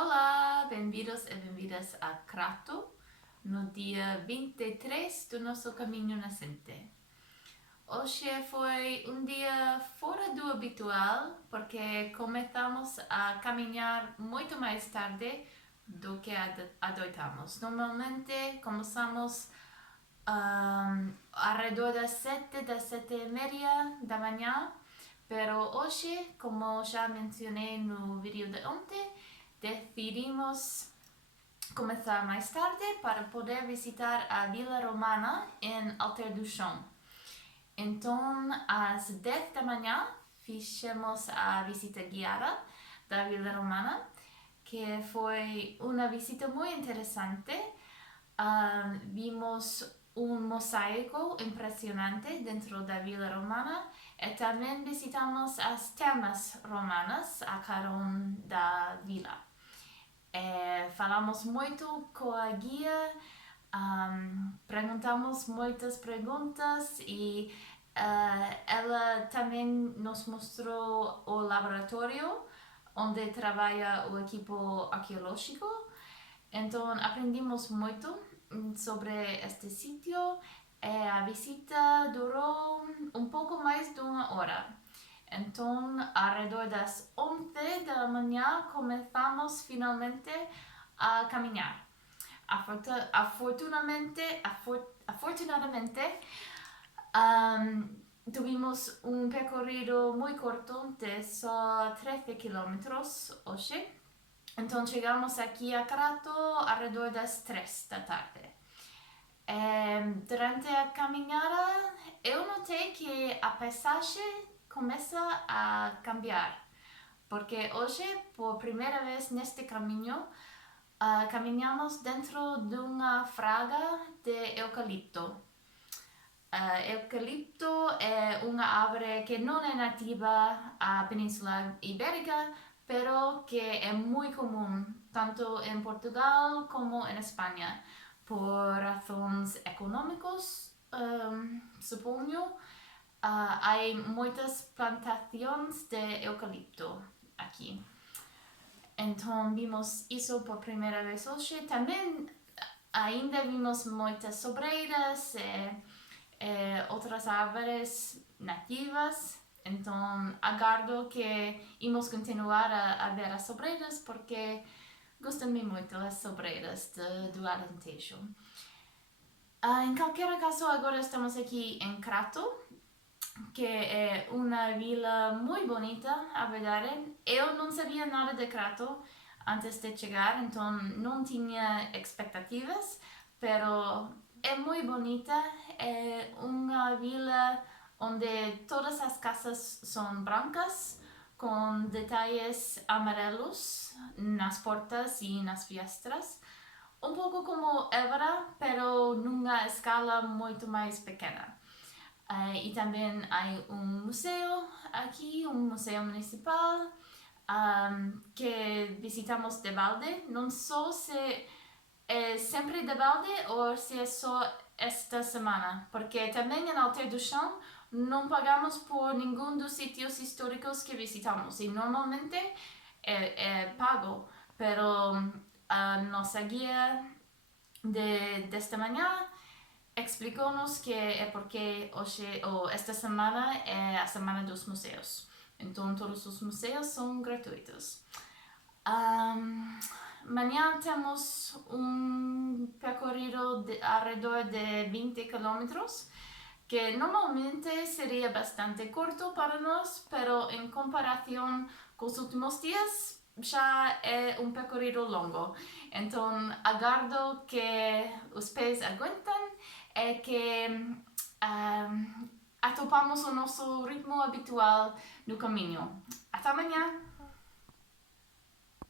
Olá, bem-vindos e bem-vindas a Crato, no dia 23 do nosso caminho nascente. Hoje foi um dia fora do habitual, porque começamos a caminhar muito mais tarde do que adoitamos. Normalmente começamos ao redor das 7 e meia da manhã, pero hoje, como já mencionei no vídeo de ontem, decidimos começar mais tarde para poder visitar a Vila Romana em Alter do Chão. Então, às 10 da manhã, fizemos a visita guiada da Vila Romana, que foi uma visita muito interessante. Vimos um mosaico impressionante dentro da Vila Romana e também visitamos as termas romanas a carão da vila. Falamos muito com a guia, perguntamos muitas perguntas e ela também nos mostrou o laboratório onde trabalha o equipo arqueológico. Então aprendemos muito sobre este sítio e a visita durou um pouco mais de uma hora. Então, ao redor das 11 da manhã, começamos finalmente a caminhar. Afortunadamente, tuvimos um percorrido muito curto de só 13 quilômetros hoje. Então, chegamos aqui a Crato ao redor das 3 da tarde. Durante a caminhada, eu notei que a paisagem começa a cambiar, porque hoje, por primeira vez neste caminho, caminhamos dentro de uma fraga de eucalipto. Eucalipto é uma árvore que não é nativa à Península Ibérica, pero que é muito comum tanto em Portugal como em Espanha, por razões econômicas, suponho. Há muitas plantações de eucalipto aqui. Então vimos isso por primeira vez hoje. Também ainda vimos muitas sobreiras e outras árvores nativas. Então aguardo que vamos continuar a ver as sobreiras porque gostam-me muito as sobreiras do Alentejo. Em qualquer caso, agora estamos aqui em Crato, que é uma vila muito bonita, a verdade. Eu não sabia nada de Crato antes de chegar, então não tinha expectativas, pero é muito bonita. É uma vila onde todas as casas são brancas, com detalhes amarelos nas portas e nas fiestras. Um pouco como Évora, pero numa escala muito mais pequena. E também há um museu aqui, um museu municipal, que visitamos de balde. Não sei se é sempre de balde ou se é só esta semana, porque também em Alter do Chão não pagamos por nenhum dos sítios históricos que visitamos e normalmente é pago, pero a nossa guia desta manhã explicou-nos que é porque hoje, ou esta semana é a semana dos museus. Então todos os museus são gratuitos. Amanhã temos um percorrido ao redor de 20 quilômetros, que normalmente seria bastante curto para nós, pero em comparação com os últimos dias já é um percorrido longo. Então aguardo que os pés aguentem e que atopamos o nosso ritmo habitual no caminho. Até amanhã!